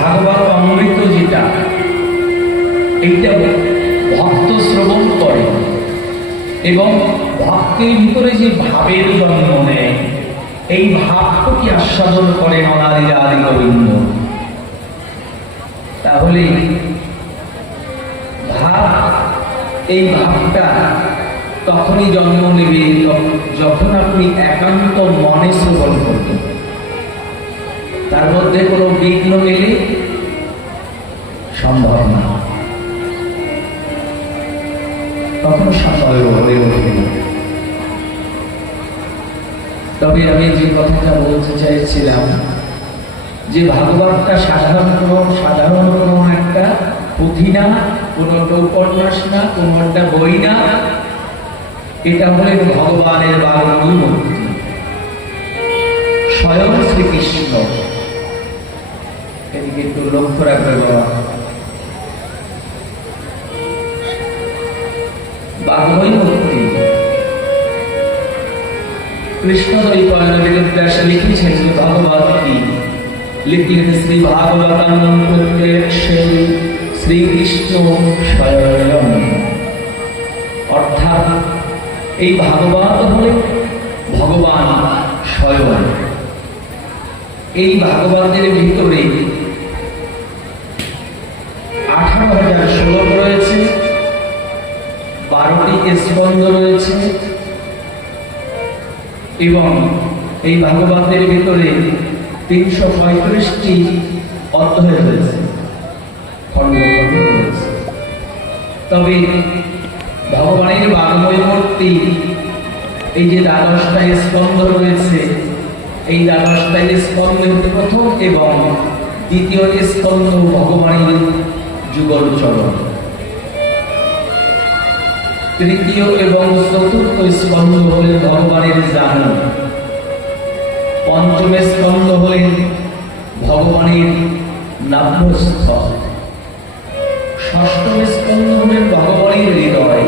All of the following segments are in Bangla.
ভাগবত অমৃত যেটা, এইটা ভক্ত শ্রবণ করে এবং ভক্তের ভিতরে যে ভাবের জন্ম নেয়, এই ভাবকে আস্বাদন করেন অনাদির আদি গোবিন্দ। তাহলে ভাব, এই ভাবটা তখনই জন্ম নেবে যখন আপনি একান্ত মনে শ্রবণ করবেন। তার মধ্যে কোনো বিঘ্ন এলে সম্ভব না, কখনো সম্ভব হয়ে ওঠে। তবে আমি যে কথাটা বলতে চাইছিলাম, যে ভাগবতটা সাধারণ কোনো একটা পুঁথি না, কোনো একটা উপন্যাস না, কোনো একটা বই না, এটা হলেন ভগবানের বারমূল মূর্তি, স্বয়ং শ্রীকৃষ্ণ। এদিকে একটু লক্ষ্য রাখবে বাবা। বারমূল মূর্তি কৃষ্ণ দ্বৈপায়ন বেদব্যাস লিখেছেন যে ভগবতী লিখলেন শ্রী ভাগবতানন্দ প্রত্যক্ষে শ্রীকৃষ্ণ স্বয়ং। অর্থাৎ এই ভাগবত হলেন ভগবান স্বয়ং। এই ভাগবতের ভিতরে 18,000 শ্লোক রয়েছে, 12টি স্কন্ধ রয়েছে এবং এই ভাগবতের ভিতরে 335টি অধ্যায় রয়েছে, খণ্ড খণ্ড রয়েছে। তবে ভগবানের বারময় মূর্তি, এই যে 12টা স্কন্ধ রয়েছে, এই 12টা স্কন্ধের প্রথম এবং দ্বিতীয় স্কন্ধ ভগবানের যুগল চরণ, তৃতীয় এবং চতুর্থ স্কন্ধ হলেন ভগবানের জানু, পঞ্চম স্কন্ধ হলেন ভগবানের নাভ্যস্থল, ষষ্ঠম স্কন্ধ হলেন ভগবানের হৃদয়,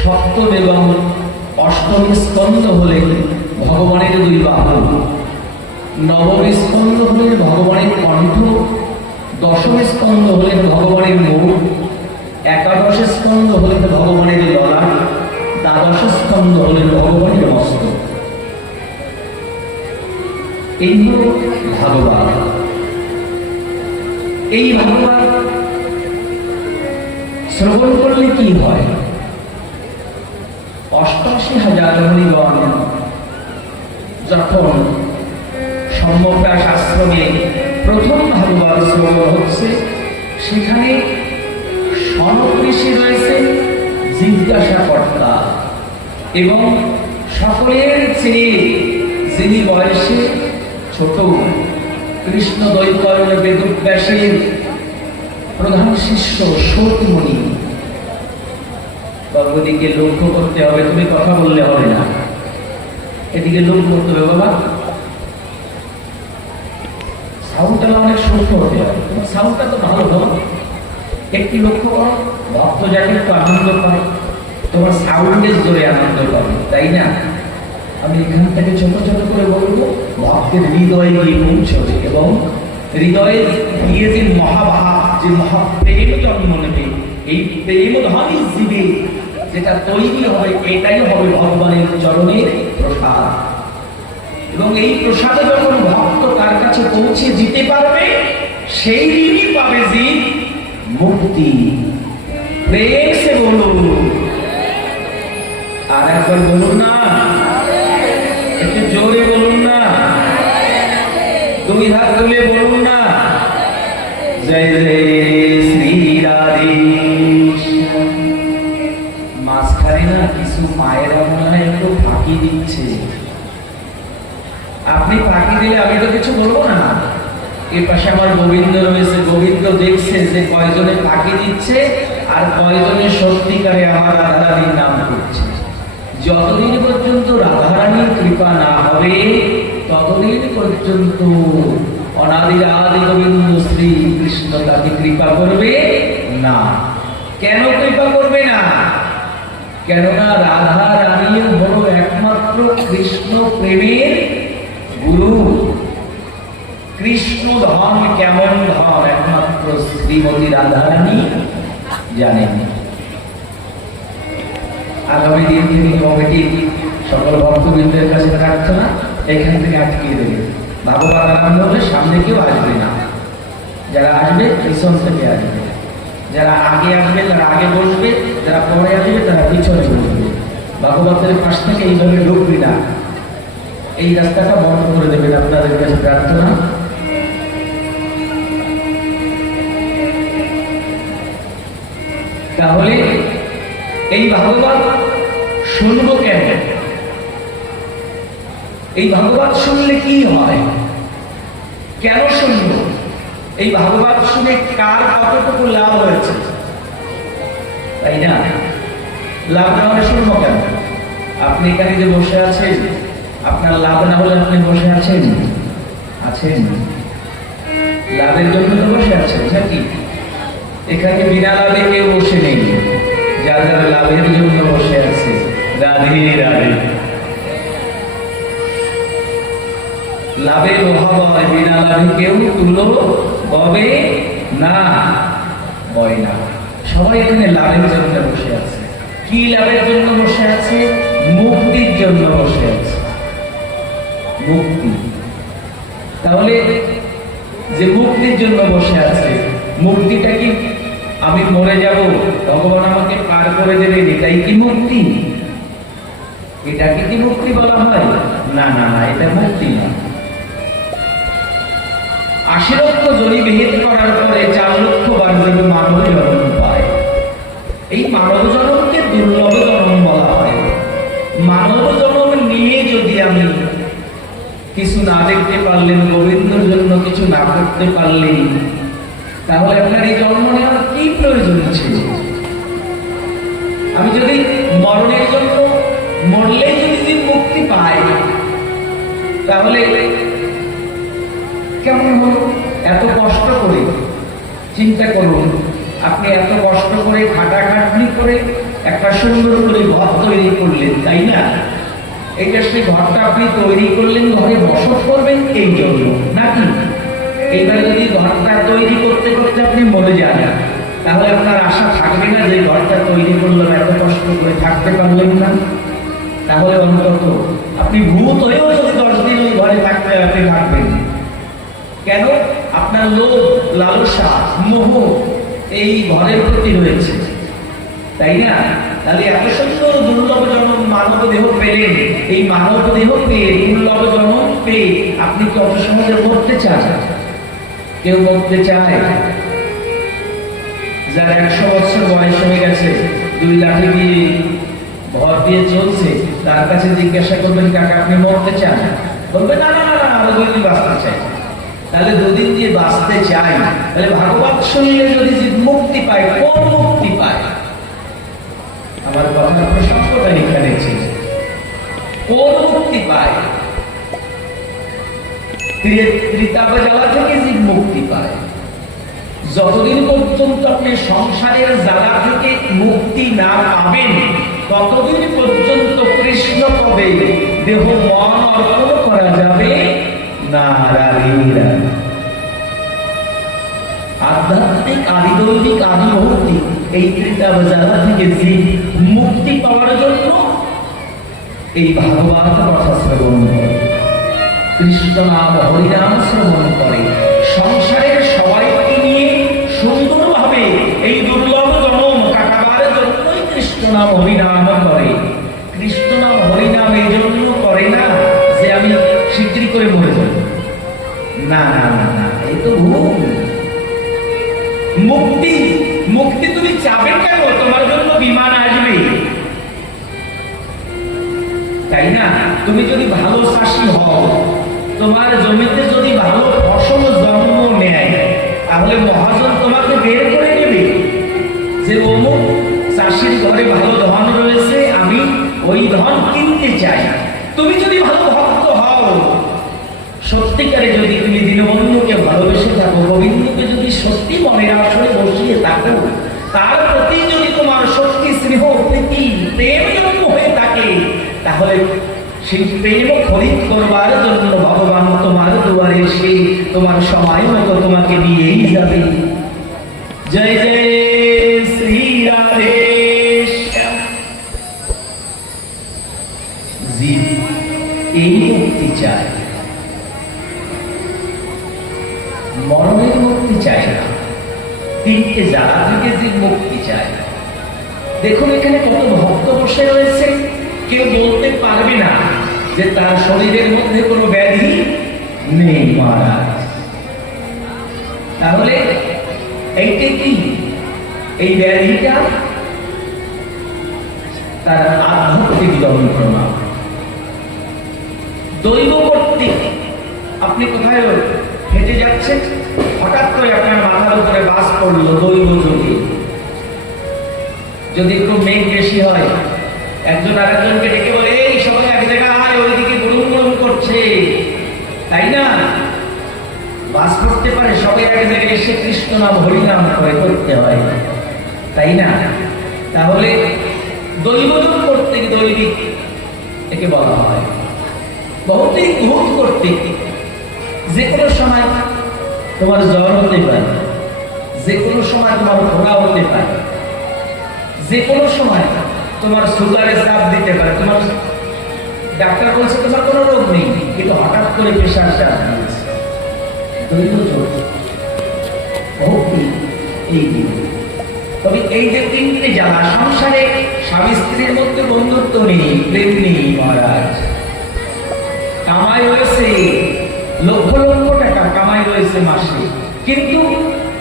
সপ্তম এবং অষ্টম স্কন্ধ হলেন ভগবানের দুই বাহু, নবম স্কন্ধ হলেন ভগবানের কণ্ঠ, দশম স্কন্ধ হলেন ভগবানের মুখ, একাদশ স্কন্ধ হলেন ভগবানের ললাট, দ্বাদশ স্কন্ধ হলেন ভগবানের মস্তক। এই হল ভাগবত। এই ভাগবত শ্রবণ করলে কি হয়? 88,000 মুনিগণ যখন সম্যকদাস আশ্রমে প্রথম ভাগবত শ্রবণ হচ্ছে, সেখানে সনক ঋষি রয়েছে জিজ্ঞাসাকর্তা এবং সকলের চেয়ে যিনি বয়সে ছোট, কৃষ্ণ দ্বৈপায়ন বেদব্যাসের প্রধান শিষ্য সৌতমণি। বাবুদিকে লক্ষ্য করতে হবে, তুমি কথা বললে হবে না, এদিকে লক্ষ্য করতে হবে বাবা। সাউন্ডটা অনেক সূক্ষ্ম হতে হবে, তোমার সাউন্ডটা তো ভালো হোক, একটি লক্ষ্য করো। ভক্ত যাকে একটু আনন্দ পায়, তোমার সাউন্ডের জোরে আনন্দ পাবে, তাই না? আমি এখান থেকে ছোট ছোট করে বলবো, ভক্তের হৃদয়ে গিয়ে পৌঁছবে এবং হৃদয়ে গিয়ে যে মহাভাব, যে মহাপ্রেম জন্ম নেবে, এই প্রেম ধ্বনি জীবে যেটা তৈরি হবে, এটাই হবে ভগবানের চরণের প্রসাদ। এবং এই প্রসাদে যখন ভক্ত তার কাছে পৌঁছে দিতে পারবে, সেই দিনই পাবে যে মুক্তি। প্রেম সে বলুন, আর একবার বলুন না, একটু জোরে বলুন না, দুই হাত তুলে বলুন না, জয় জয় শ্রী রাধে। মাঝখানে না কিছু মায়েরা মনে হয় একটু ফাঁকি দিচ্ছে। আপনি ফাঁকি দিলে আমি তো কিছু বলবো না। এর পাশে আমার গোবিন্দ রয়েছে, গোবিন্দ দেখছে যে কয়জনে ফাঁকি দিচ্ছে আর কয়জনে সত্যিকারে আমার রাধারানীর নাম করছে। যতদিন পর্যন্ত রাধারানীর কৃপা না হবে, ততদিন পর্যন্ত অনাদির আদি গোবিন্দ শ্রী কৃষ্ণ তাকে কৃপা করবে না। কেন কৃপা করবে না? কেননা রাধা রানী হলো একমাত্র কৃষ্ণ প্রেমের গুরু। কৃষ্ণ ধন কেমন ধন একমাত্র শ্রীমতী রাধারানী জানেন। আগামী দিন থেকে কমিটি সকল ভক্তবৃন্দের কাছে প্রার্থনা, এখান থেকে আটকিয়ে দেবে। ভাগবত আরম্ভ হলে সামনে কেউ আসবে না, যারা আসবে পিছন থেকে আসবে, যারা আগে আসবে তারা আগে বসবে, যারা পরে আসবে তারা পিছনে বসবে। ভাগবতের পাশ থেকে এইভাবে ঢুকবি না, এই রাস্তাটা বন্ধ করে দেবেন, আপনাদের কাছে প্রার্থনা। তাহলে এই ভাগবত শুনবো কেন? এই ভাগবত শুনলে কি হয়, কেন শুনবো? এই ভাগবত শুনে কার কতটুকু লাভ হয়েছে, তাই না? লাভ না হলে শুনবো কেন? আপনি এখানে যে বসে আছেন, আপনার লাভ না হলে আপনি বসে আছেন? লাভের জন্য তো বসে আছেন নাকি? এখানে বিনা লাভে কেউ বসে নেই, যারা যারা লাভের জন্য বসে আছে। রাধে রাধে। লাভের অভাব হয়, বিনা লাভে কেউ তুলো ববে না, বয় না। সবাই এখানে লাভের জন্য বসে আছে। কি লাভের জন্য বসে আছে? মুক্তির জন্য বসে আছে, মুক্তি। তাহলে যে মুক্তির জন্য বসে আছে, মুক্তিটা কি আমি মরে যাব, ভগবান আমাকে পার করে দেবে, এটাই কি মুক্তি? এটাকে কি মুক্তি বলা হয়? না না না, এটা মুক্তি না। ৮০ লক্ষ জনি বিহিত করার পরে ৪ লক্ষ বার যদি মানব জন্ম পায়, এই মানব জন্মকে দুর্লভ জন্ম বলা হয়। মানব জন্ম নিয়ে যদি আমি কিছু না দেখতে পারলেন, গোবিন্দর জন্য কিছু না করতে পারলেন, তাহলে আপনার এই জন্ম নেওয়ার কি প্রয়োজন ছিল? আমি যদি মরণের জন্য মরলেই যদি মুক্তি পাই, তাহলে কেমন হলো? এত কষ্ট করে চিন্তা করুন, আপনি এত কষ্ট করে খাটাখাটনি করে একটা সুন্দর করে ঘর তৈরি করলেন, তাই না? এইটা সেই ঘরটা আপনি তৈরি করলেন ঘরে বসত করবেন এই জন্য নাকি? এইবার যদি ঘরটা তৈরি করতে করতে আপনি মরে যান, তাহলে আপনার আশা থাকবে না যে ঘরটা তৈরি করলেন, এত কষ্ট করে থাকতে পারলেন না। তাহলে অন্তত আপনি ভূত হয়েও যদি 10 দিন ওই ঘরে থাকতে আপনি থাকবেন কেন? আপনার লোভ, লালসা, মোহ এই ঘরের প্রতি রয়েছে, তাই না? তাহলে এত সুন্দর দুর্লভ জন্ম মানব দেহ পেলেন, এই মানব দেহ পেয়ে, দুর্লভ জন্ম পেয়ে আপনি কি অত সহজে মরতে চান? কেউ মরতে চায়? যার 100 বছর বয়স হয়ে গেছে, 2 লাঠি দিয়ে ভর দিয়ে চলছে, তার কাছে জিজ্ঞাসা করবেন কাকা আপনি মরতে চান? বলবে না না না, আরো 2 দিন বাঁচতে চাই। তাহলে 2 দিন দিয়ে বাঁচতে চাই, তাহলে ভাগবত শুনলে যদি মুক্তি পায়, কোন মুক্তি পায়? আমার কথার প্রসঙ্গটা এখানে ছিল, কোন মুক্তি পায়? ত্রিতাপ জ্বালা থেকে যে মুক্তি পায়। যতদিন পর্যন্ত আপনি সংসারের জ্বালা থেকে মুক্তি না পাবেন, ততদিন পর্যন্ত কৃষ্ণ পদে দেহ মন অর্পণ করা যাবে না। আধ্যাত্মিক, আদিদৈবিক, আদিভৌতিক এই ত্রিতাপ জ্বালা থেকে যে মুক্তি পাওয়ার জন্য এই ভাগবত কথা শ্রবণ করে, কৃষ্ণ নাম হরিনাম শ্রবণ করে, সংসারের সবাইকে নিয়ে সুন্দরভাবে এই দুর্লভ জন্ম কাটাবার জন্যই কৃষ্ণ নাম হরিনাম করে। কৃষ্ণ নাম হরিনাম এই জন্য করে না যে আমি শীঘ্রই করে মরে যাব, না না না না, এই তো ভুল। মুক্তি, মুক্তি তুমি চাবে কেন? তোমার জন্য বিমান আসবে, তাই না? তুমি যদি ভালো চাষি হও, তোমার জমিতে যদি ভালো ফসল জন্ম নেয়, তাহলে মহাজন তোমাকে বের করে নেবে যে অমুক চাষির ঘরে ভালো ধন রয়েছে, আমি ওই ধন কিনতে চাই। তুমি যদি ভালো ভক্ত হও, সত্যিকারে যদি তুমি দীনবন্ধুকে ভালোবেসে থাকো, গোবিন্দকে যদি সত্যি মনের আসলে বসিয়ে থাকো, তার প্রতি যদি তোমার সত্যি স্নেহ, প্রীতি, প্রেম জন্ম হয়ে থাকে, তাহলে সেই প্রেম খরিদ করবার জন্য ভগবান তোমার দুয়ারে এসে তোমার সময় মতো তোমাকে নিয়েই যাবে। জয় জয় শ্রী রাধে শ্যাম। জীব এই মুক্তি চায়, মরণের মুক্তি চায় না। তিনটে জ্বালা থেকে জীব মুক্তি চায়। দেখুন এখানে কত ভক্ত বসে রয়েছে, কেউ বলতে পারবে না যে তার শরীরের মধ্যে কোনো ব্যাধি নেই মহারাজ। তাহলে এইটা কি? এই ব্যাধিটা তার আধ্যাত্মিক যন্ত্রণা, দৈব কর্তৃক। আপনি কোথায় হেঁটে যাচ্ছেন, হঠাৎ করে আপনার মাথার উপরে বাস পড়লো দৈব যোগে। যদি একটু মেঘ বেশি হয়, একজন আরেকজনকে ডেকে বলে এই সবাই এক জায়গায় ওইদিকে গুরুম গুরুম করছে, তাই না? বাস করতে পারে, সবাই এক জায়গায় এসে কৃষ্ণ নাম হরিনাম করে করতে হয়, তাই না? তাহলে দৈবযোগ করতে দৈবিক একে বলা হয়। ভৌতিক ভূত করতে যে কোনো সময় তোমার জ্বর হতে পারে, যে কোনো সময় তোমার ঘোড়া হতে পারে, যে কোনো সময় তোমার সুগারে চাপ দিতে পারে। তোমার ডাক্তার বলছে তোমার কোনো রোগ নেই, কিন্তু হঠাৎ করে প্রেশার চাপ দিয়েছে। তবে এই যে তিনটে জ্বালা, সংসারে স্বামী স্ত্রীর মধ্যে বন্ধুত্ব নেই, প্রেম নেই মহারাজ। কামাই রয়েছে লক্ষ লক্ষ টাকা, কামাই রয়েছে মাসে, কিন্তু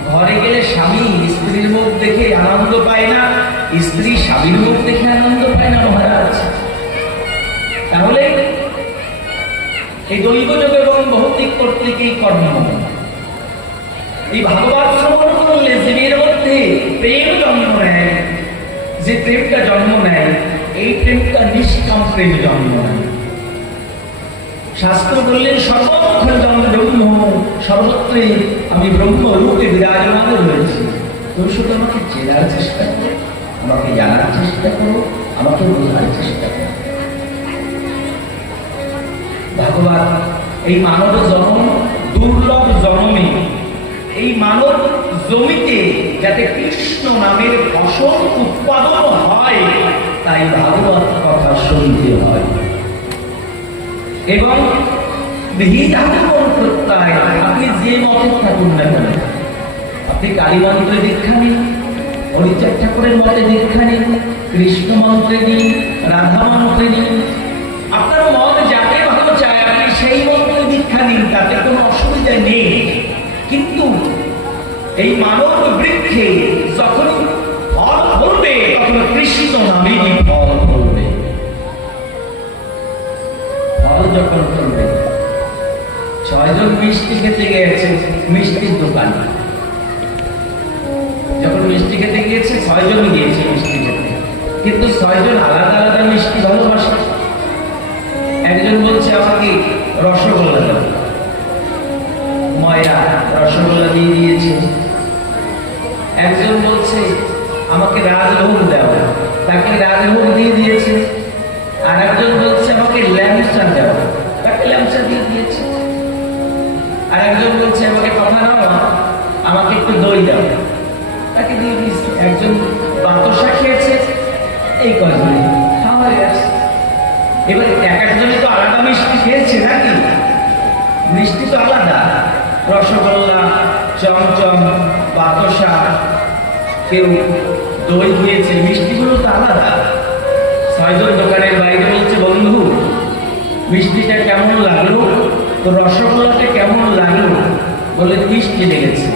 ঘরে গেলে স্বামী স্ত্রীর মুখ দেখে আনন্দ পায় না, স্ত্রী স্বামীর মুখ দেখে আনন্দ পায় না মহারাজ। তাহলে এই দৈবযোগ এবং ভৌতিক কর্তৃক এই কর্ম, এই ভাগবত শ্রবণ করলে জীবের মধ্যে প্রেম জন্ম নেয়। যে প্রেমটা জন্ম নেয়, এই প্রেমটা নিষ্কাম প্রেম জন্ম নেয়। শাস্ত্র বললেন সর্বক্ষণ ব্রহ্ম, সর্বত্রে আমি ব্রহ্ম রূপে বিরাজমান রয়েছি। তুমি শুধু আমাকে চেনার চেষ্টা করো, আমাকে জানার চেষ্টা করো, আমাকে বোঝার চেষ্টা করো। ভগবান এই মানব জন্ম দুর্লভ জন্মে, এই মানব জমিতে যাতে কৃষ্ণ নামের ফসল উৎপাদন হয়, তাই ভাগবত কথা শুনতে হয়। এবং আপনি যে মতে থাকুন না কেন, আপনি কালী মন্ত্রে দীক্ষা নিন, হরিচাঁদ ঠাকুরের মতে দীক্ষা নিন, কৃষ্ণ মন্ত্রে নিন, রাধা মন্ত্রে নিন, আপনার মন যাকে ভালো চায় আপনি সেই মন্ত্রে দীক্ষা নিন, তাতে কোনো অসুবিধা নেই। কিন্তু এই মানব বৃক্ষে যখন ফল ফলবে, তখন কৃষ্ণ নামেই ফল ফলবে। ফল যখন ফলবে, 6 জন মিষ্টি খেতে গিয়েছে মিষ্টির দোকান, যখন মিষ্টি খেতে গিয়েছে 6 জন গিয়েছে মিষ্টি খেতে, কিন্তু 6 জন আলাদা আলাদা মিষ্টি ভালোবাসে। একজন বলছে আমাকে রসগোল্লা দাও, ময়রা রসগোল্লা দিয়ে দিয়েছে। একজন বলছে আমাকে রাজভোগ দাও, তাকে রাজভোগ দিয়ে দিয়েছে। আর একজন বলছে আমাকে ল্যাংচা দাও, তাকে ল্যাংচা দিয়ে দিয়েছে। আর একজন বলছে আমাকে কথা নাও, আমাকে একটু দই দাও, তাকে দিয়ে দিয়েছে। একজন বাতাসা খেয়েছে, এই কয়জনে খাওয়া হয়ে গেছে। এবার এক একজনে তো আলাদা মিষ্টি খেয়েছে নাকি, মিষ্টি তো আলাদা, রসগোল্লা, চমচম, বাতাসা, কেউ দই দিয়েছে, মিষ্টিগুলো তো আলাদা। 6 জন দোকানের বাইরে বলছে বন্ধু মিষ্টিটা কেমন লাগলো, তো রসগোল্লাটা কেমন লাগলো? বললেন মিষ্টি লেগেছে।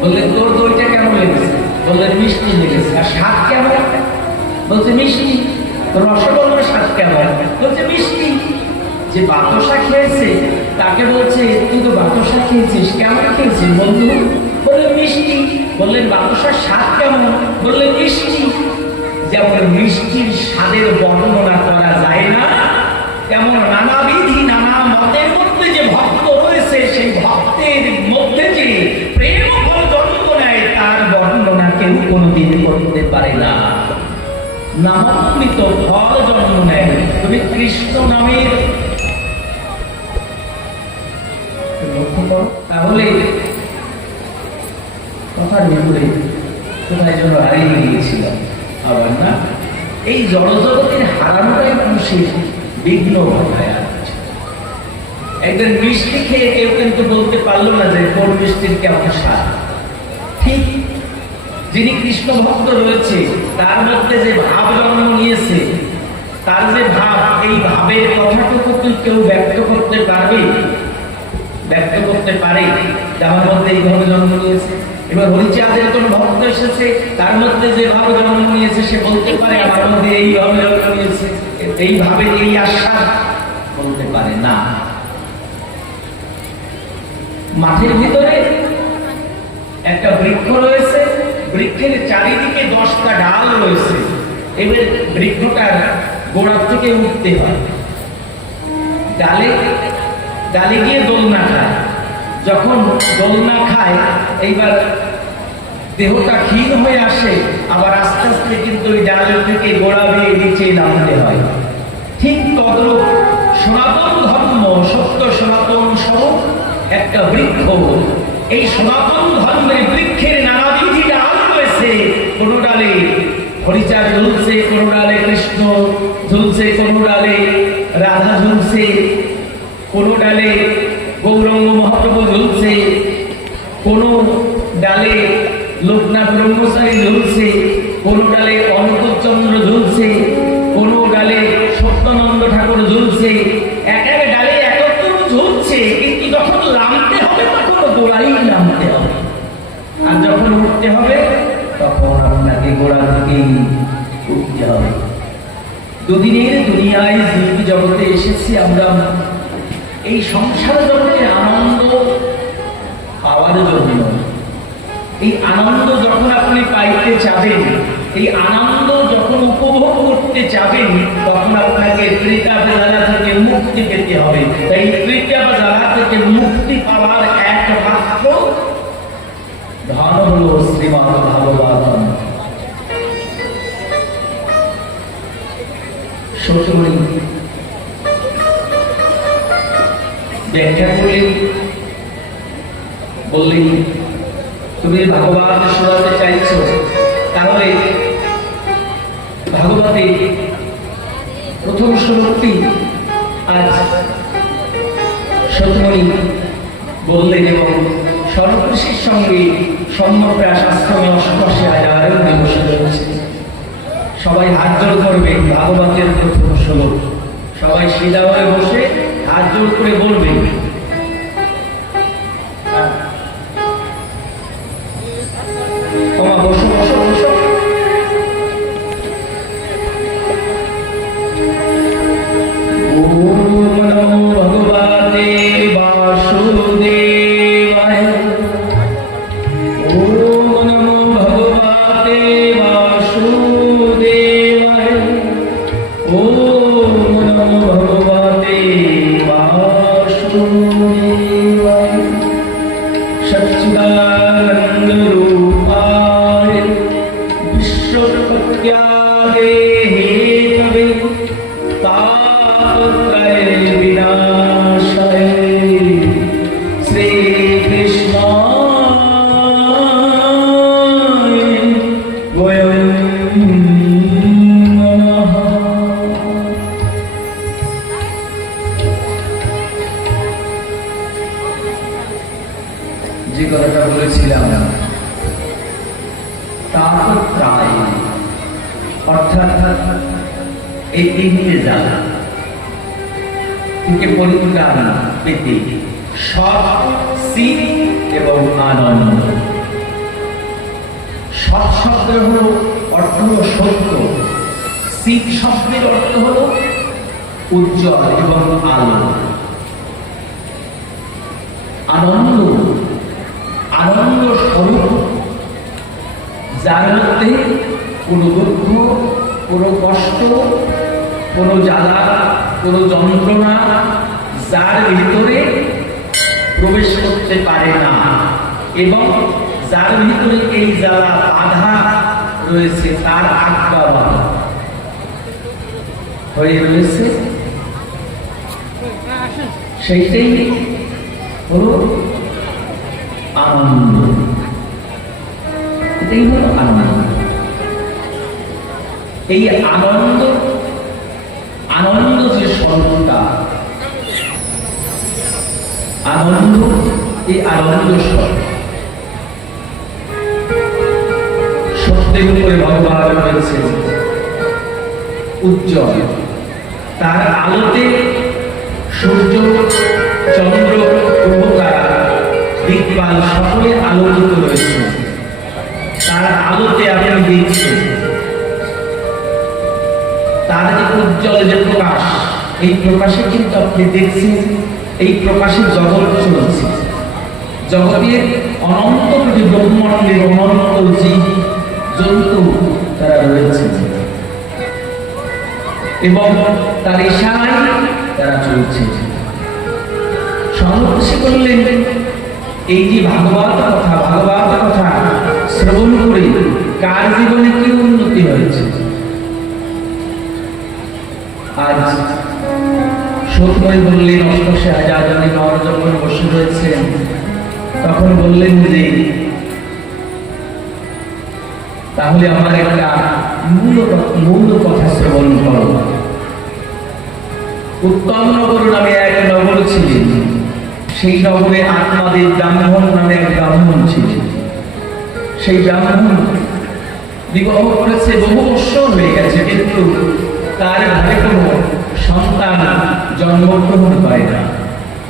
বললেন তোর দইটা কেমন লেগেছে? বললেন মিষ্টি লেগেছে। আর স্বাদ কেমন? বলছে মিষ্টি। রসগোল্লার স্বাদ কেমন? বলছে মিষ্টি। যে বাতাসা খেয়েছে তাকে বলছে তুই তো বাতাসা খেয়েছিস, কেমন খেয়েছিস বন্ধু? বললেন মিষ্টি। বললেন বাতাসার স্বাদ কেমন? বললেন মিষ্টি। যেমন মিষ্টির স্বাদের বর্ণনা করা যায় না, তেমন নানাবিধি নানা মতের মধ্যে যে ভক্ত রয়েছে, সেই ভক্তের মধ্যে যে প্রেম ফল জন্ম নেয়, তার বর্ণনা কেউ কোনোদিন করতে পারে না। নামান্বিত ফল জন্ম নেয়। তুমি কৃষ্ণ নামের লক্ষ্য করো, তাহলে কথার ভেতরে কোথায় যেন হারিয়ে গিয়েছিলাম। আবার না, এই জড়জগতের হারানোটাই মানুষের বিঘ্ন ঘটায়। একজন মিষ্টি খেয়ে কেউ কিন্তু বলতে পারলো না যে কোন মিষ্টির কেমন স্বাদ। ঠিক যিনি কৃষ্ণ ভক্ত রয়েছে তার মধ্যে যে ভাব জন্ম নিয়েছে, তার যে ভাব, এই ভাবের কথাটুকু কি কেউ ব্যক্ত করতে পারবে? ব্যক্ত করতে পারে যে আমার মধ্যে এইভাবে জন্ম নিয়েছে? এবার হরিচাঁদের কোন ভক্ত এসেছে, তার মধ্যে যে ভাব জন্ম নিয়েছে সে বলতে পারে আমার মধ্যে এইভাবে জন্ম নিয়েছে, এইভাবে এই আশ্বাস বলতে পারে না। মাঠের ভিতরে একটা বৃক্ষ রয়েছে, বৃক্ষের চারিদিকে 10টা ডাল রয়েছে। এবার বৃক্ষটার গোড়া থেকে উঠতে হয়, ডালে ডালে গিয়ে দোলনা খায়। যখন দোলনা খায়, এইবার দেহটা ক্ষীণ হয়ে আসে, আবার আস্তে আস্তে কিন্তু ওই ডালের থেকে গোড়া দিয়ে নিচে নামতে হয়। ঠিক তদ্রূপ সনাতন ধর্ম, সত্য সনাতন স্বরূপ একটা বৃক্ষ। এই সনাতন ধর্মের বৃক্ষের নানাবিধি ডাল রয়েছে। কোন ডালে হরিচাঁদ ঝুলছে, কোন ডালে কৃষ্ণ ঝুলছে, কোন ডালে রাধা ঝুলছে, কোন ডালে গৌরাঙ্গ মহাপ্রভু ঝুলছে, কোন ডালে লোকনাথ ব্রহ্মচারী ঝুলছে, কোন ডালে অনন্তচন্দ্র ঝুলছে, কোন ডালে সত্যানন্দ ঠাকুর ঝুলছে। এক এক ডালে একত্র ঝুলছে, কিন্তু যখন নামতে হবে তখন গোড়াই নামতে হবে, আর যখন উঠতে হবে তখন আপনাকে গোড়া থেকেই উঠতে হবে। দুদিনের দুনিয়ায় জীব জগতে এসেছি আমরা এই সংসার জগতে আনন্দ পাওয়ার জন্য। এই আনন্দ যখন আপনি পাইতে চাবেন, এই আনন্দ যখন উপভোগ করতে চাবেন, তখন আপনাকে তৃতীয় জ্বালা থেকে মুক্তি পেতে হবে। তাই তৃতীয় জ্বালা থেকে মুক্তি পাওয়ার একমাত্র ধন হল শ্রীমৎ ভাগবত। সত্যি ব্যাখ্যা করে বললেন, তুমি ভাগবত শোনাতে চাইছো, তাহলে ভাগবতে প্রথম শ্লোকটি আজ সত্যমণি বললেন এবং সর্বকৃষির সঙ্গে সম্যপ্রাস আশ্রমে 88,000 বসে রয়েছে। সবাই হাত জোড় করবেন, ভাগবতের প্রথম শ্লোক সবাই সিধা হয়ে বসে হাত জোড় করে বলবেন। বসো বসো বসো। ওম নমো ভগবতে বাসুদেবায়। ওম নমো ভগবতে বাসুদেবায়। ওম নমো ভগবতে বাসুদেবায়। সচ্চিদানন্দ রূপায় বিশ্বপ্রত্যাগে হেতবে তাপত্রয় বিনাশায় শ্রীকৃষ্ণায় বয়ং নমঃ। যে কথাটা বলেছিলাম, তাপত্রয় অর্থাৎ এই তিনটে জ্বালা থেকে পরিত্রাণ পেতে সৎ, শীত এবং আনন্দ। সৎ শব্দের হল অর্থ হল সত্য, শীত শব্দের অর্থ হল উজ্জ্বল এবং আলো। আনন্দ, আনন্দ স্বরূপ যার মধ্যে কোনো দুঃখ, কোনো কষ্ট, কোনো জ্বালা, কোনো যন্ত্রণা যার ভিতরে প্রবেশ করতে পারে না, এবং যার ভিতরে এই জ্বালা বাধা রয়েছে তার আজ্ঞা বাধা, হয়ে রয়েছে, সেইটাই হলো আনন্দ। এটাই হলো আনন্দ। এই আনন্দ, আনন্দ যে শব্দটা, আনন্দ, এই আনন্দ শব্দ শব্দের উপরে ভগবান রয়েছে উজ্জ্বল। তার আলোতে সূর্য, চন্দ্র, গ্রহতারা, দিকপাল সকলে আলোকিত রয়েছে। তার আলোতে আপনি দেখছেন তার যে উজ্জ্বল যে প্রকাশ, এই প্রকাশে কিন্তু আপনি দেখছেন এই প্রকাশে জগৎ চলছে। জগতের অনন্ত কোটি ব্রহ্মাণ্ডের অনন্ত জীব জন্তু তারা রয়েছে এবং তার ইশারায় তারা চলছে। সর্বশেষে বললেন এই যে ভাগবত কথা শ্রবণ করে কার জীবনে কি উন্নতি হয়েছে। আজ সত্যই বললেন অষ্টশে হাজার জনে নর যখন বসে রয়েছেন তখন বললেন যে তাহলে আমার একটা মূল কথা শ্রবণ করো। উত্তম নগর নামে এক নগর ছিলেন, সেই নগরে আত্মাদের ব্রাহ্মণ নামে এক ব্রাহ্মণ ছিলেন। সেই ব্রাহ্মণ বিবাহ করেছে, বহু বৎসর হয়ে গেছে, কিন্তু তার ঘরে কোনো সন্তান জন্মগ্রহণ করে না।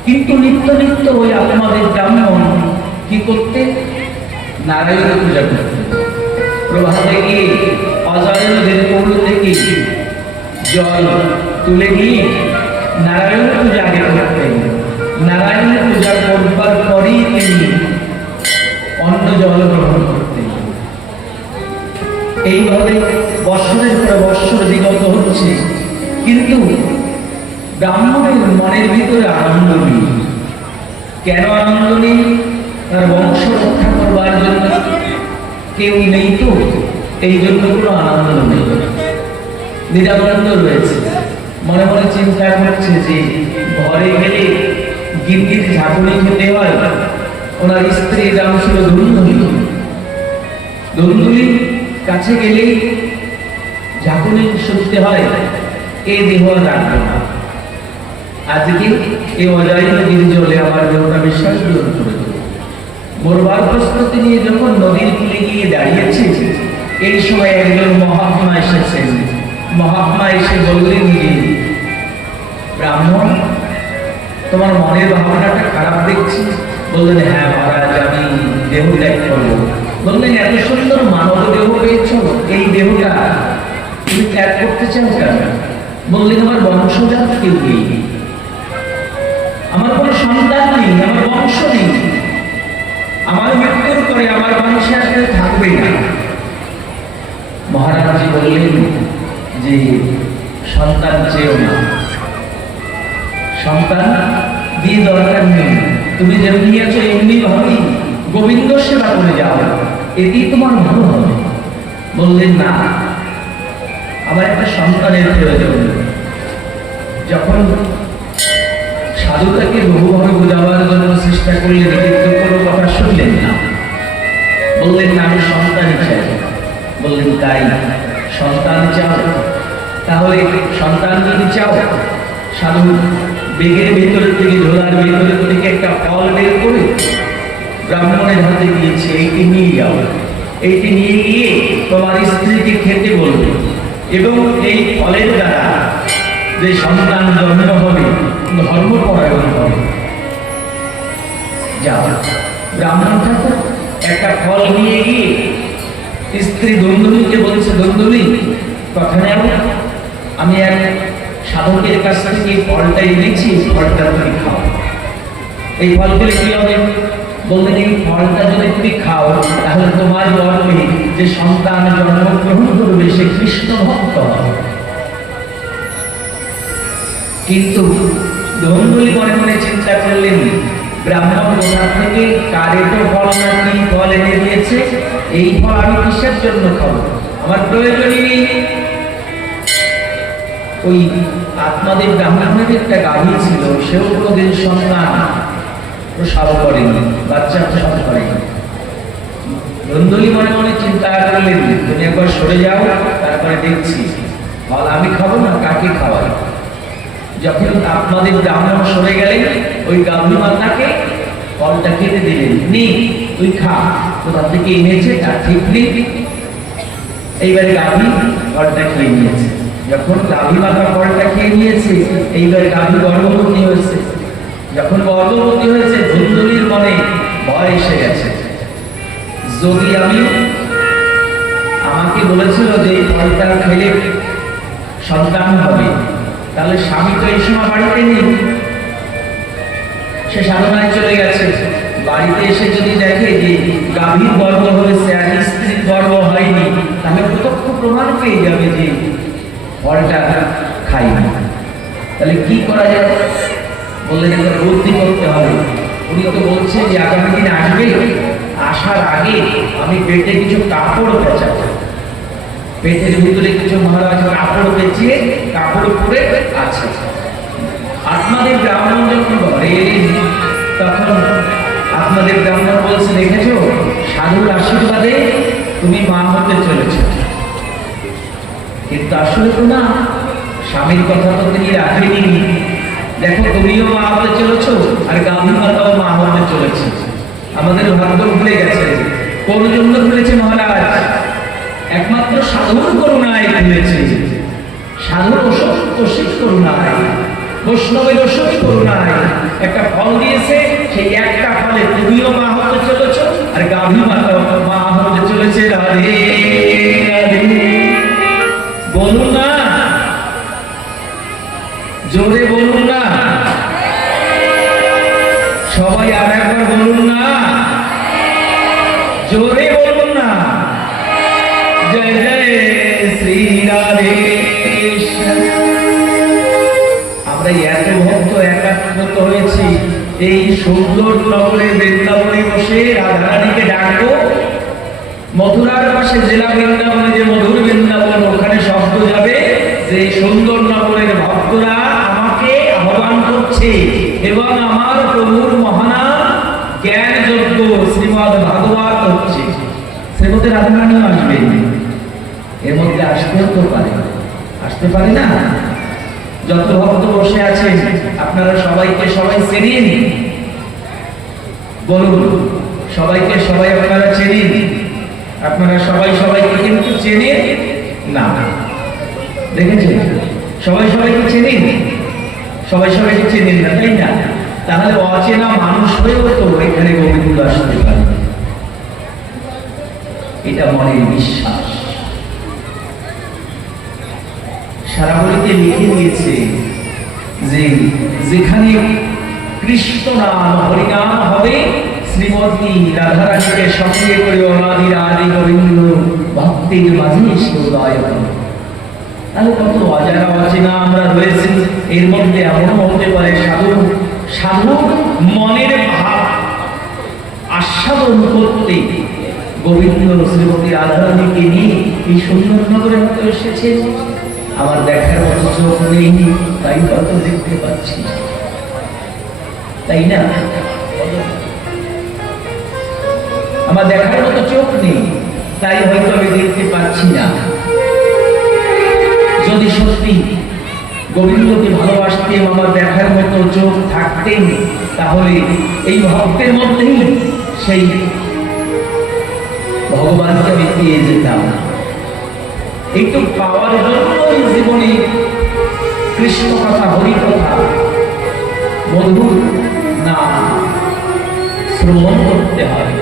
কিন্তু নিত্য নিত্য ওই আত্মাদের ব্রাহ্মণ কি করতে? নারায়ণ পূজা করতে। প্রভাতে গিয়ে অজয় নদীর পৌর থেকে জল তুলে নিয়ে নারায়ণ পূজা আগে করতেন। নারায়ণ পূজা করবার পরেই তিনি অন্য জল গ্রহণ করতেন। এইভাবে বৎসরের পর বৎসর বিগত হচ্ছে, কিন্তু ব্রাহ্মণের মনের ভিতরে আনন্দ নেই। কেন আনন্দ নেই? তার বংশ রক্ষা করবার জন্য কেউ নেই, তো এই জন্য কোনো আনন্দ নেই, নিরানন্দ রয়েছে। মনে মনে চিন্তা করছে যে ঘরে গেলে গিন্নির ঝাঁকুনি খেতে হয়। ওনার স্ত্রীর নাম ছিল ধুন্দুলি। ধুন্দুলির কাছে গেলেই ঝাঁকুনি শুনতে হয়, এ দেহ রাখবে না। আজকে এই অজয় নদীর জলে আমার দেহটা বিশ্বাস গ্রহণ করে মরবার প্রস্তুতি নিয়ে যখন নদীর কূলে গিয়ে দাঁড়িয়েছে, এই সময় একজন মহাত্মা এসেছেন। মহাত্মা এসে বললেন যে ব্রাহ্মণ, তোমার মনের ভাবনাটা খারাপ দেখছি। বললেন, হ্যাঁ মহারাজ, আমি দেহ ত্যাগ করবো। বললেন, এত সুন্দর মানব দেহ পেয়েছ, এই দেহটা তুমি ত্যাগ করতে চাও কেন? বললেন, আমার বংশজাত কেউ নেই, আমার কোনো সন্তান নেই, আমার বংশ নেই, আমার মৃত্যুর পরে আমার বংশে আর কেউ থাকবে না। মহারাজজি বললেন যে সন্তান চেয়েও না, সন্তান দিয়ে দরকার নেই, তুমি যেমনি আছো এমনি ভাবেই গোবিন্দ সেবা করে যাও, এতেই তোমার ভালো হবে। বললেন, না, আমার একটা সন্তানের প্রয়োজন। যখন সাধুটাকে বহুভাবে বোঝাবার জন্য চেষ্টা করলেন, কিন্তু কোনো কথা শুনলেন না। বললেন, না, আমি সন্তানই চাই। বললেন, তাই সন্তান চাও? তাহলে সন্তান যদি চাও, সাধু বেগের ভেতরের থেকে, ঝোলার ভেতরের থেকে একটা ফল বের করে ব্রাহ্মণের হাতে দিয়েছে, এইটি নিয়ে যাও। এইটি নিয়ে গিয়ে তোমার স্ত্রীকে খেতে বলবে, এবং এই ফলের দ্বারা যে সন্তান জন্ম হবে ধর্ম পরায়ণ হবে। যাও। ব্রাহ্মণ ঠাকুর একটা ফল নিয়ে গিয়ে স্ত্রী ধুন্দুলিকে বলছে, ধুন্দুলি, কথা নেব, আমি এক সাধকের কাছ থেকে ফলটা এনেছি, ফলটা তুমি খাও। এই ফল পেলে কি হবে? বললেন, এই ফলটা যদি তুমি খাও, তাহলে তোমার গর্ভে যে সন্তান জন্মগ্রহণ করবে সে কৃষ্ণ ভক্ত হবে। কিন্তু ধুন্দুলি মনে মনে চিন্তা করলেন, ব্রাহ্মণ কোথা থেকে কারেটো ফল না কি ফল এনে দিয়েছে, এই ফল আমি কিসের জন্য খাবো? আমার প্রয়োজনই নেই। ওই আপনাদের ব্রাহ্মণের একটা গাভী ছিল, সেও কোনোদিন সন্তান প্রসব করেনি, বাচ্চা প্রসব করেনি। নন্দনী মনে মনে চিন্তা করলেন, তুমি একবার সরে যাও, তারপরে দেখছি ফল আমি খাবো না কাকে খাওয়াই। যখন আপনাদের ব্রাহ্মণ সরে গেলেন, ওই গাভী মাতাকে ফলটা খেতে দিলেন, নি তুই খা, কোথা থেকে এনেছে তার ঠিক নেই। এইবারে গাভী ফলটা খেয়ে নিয়েছে। যখন গাভী মাতা ফলটা খেয়ে নিয়েছে, এইবারে গাভী গর্ভবতী হয়েছে। যখন গর্ভবতী হয়েছে, ধুন্দুলির মনে ভয় এসে গেছে, যদি আমাকে বলেছিল যে এই ফলটা খেলে সন্তান হবে, তাহলে স্বামী তো এই সময় বাড়িতে নেই, সে সাধনায় চলে গেছে। বাড়িতে এসে যদি দেখে যে গাভীর গর্ভ হয়েছে আর স্ত্রীর গর্ভ হয়নি, তাহলে প্রত্যক্ষ প্রমাণ পেয়ে যাবে যে ফলটা খাইনি। তাহলে কি করা যায়? বললেন একটা বুদ্ধি করতে হবে। উনি তো বলছে যে আগামী দিন আসবে, আসার আগে আমি পেটে কিছু কাপড় পেঁচাবো, পেটের ভিতরে কিছু মহারাজ কাপড় পেঁচিয়ে কাপড় পরে আছে। আপনাদের ব্রাহ্মণ যখন ঘরে তখন আপনাদের ব্রাহ্মণ বলছে, দেখেছ সাধুর আশীর্বাদে তুমি মা হতে চলেছ। কিন্তু আসলে তো না, স্বামীর কথা তো তিনি রাখেনি। দেখো তুমিও মা হতে চলেছ, আর গাভী মাতাও মা হতে চলেছে। আমাদের ভাগ্য ভুলে গেছে। কোন জন্য ভুলেছে মহারাজ? একমাত্র সাধুর করুণায় ভুলেছে। সাধুর অসীম করুণায়, বৈষ্ণবের অসীম করুণায় একটা ফল দিয়েছে। সেই একটা ফলে তুমিও মা হতে চলেছ, আর গাভী মাতাও মা হতে চলেছে। রাধে রাধে বলুন না, জোরে বলুন না, সবাই আর একবার বলুন না, জোরে বলুন না, জয় জয় শ্রী রাধে। আমরা এত ভক্ত একাত্মত হয়েছি, এই সুন্দর নগরে বৃন্দাবনে বসে রাধারানীকে ডাকবো। মথুরার পাশে জেলা বৃন্দাবনে যে মধুর বৃন্দাবন, ওখানে শব্দ যাবে যে সুন্দর নগরের ভক্তরা আমাকে আহ্বান করছে এবং আমার প্রভুর মহানাম জ্ঞান যজ্ঞ শ্রীমদ ভাগবত হচ্ছে। শ্রীমতী রাধারানীও আসবে, এর মধ্যে আসতেও তো পারে, আসতে পারে না? যত ভক্ত বসে আছেন আপনারা সবাইকে সবাই চেনেন, বলুন সবাইকে সবাই আপনারা চেনেন? আপনারা সবাই সবাইকে কিন্তু চেনেন না, দেখেছেন? সবাই সবাইকে চেনেন, সবাই সবাইকে চেনেন না, তাই না? তাহলে অচেনা মানুষ হয়েও তো এখানে গোবিন্দ আসতে পারে, এটা মনের বিশ্বাস। সারাবলিতে লিখে দিয়েছে যে যেখানে কৃষ্ণ নাম হরিনাম হবে, শ্রীমতী রাধারানীকে সঙ্গে করে অনাদি আদি গোবিন্দ ভক্তির মাঝে এসে উদয় হবে। তাহলে কত অজানা অচেনা আমরা রয়েছি। এর মধ্যে এমনও হতে পারে সাধু মনের ভাব আস্বাদন করতে গোবিন্দ শ্রীমতী রাধারানীকে নিয়ে এই সুন্দরনগরে হয়তো এসেছে। আমার দেখার মতো চোখ নেই, তাই হয়তো দেখতে পাচ্ছি, তাই না? আমার দেখার মতো চোখ নেই, তাই হয়তো আমি দেখতে পাচ্ছি না। যদি সত্যি গোবিন্দকে ভালোবাসতেন, আমার দেখার মতো চোখ থাকতেন, তাহলে এই ভক্তের মধ্যেই সেই ভগবানকে আমি পেয়ে যেতাম। একটু পাওয়ার জন্যই জীবনে কৃষ্ণ কথা, হরি কথা, মধুর নাম শ্রবণ করতে হয়।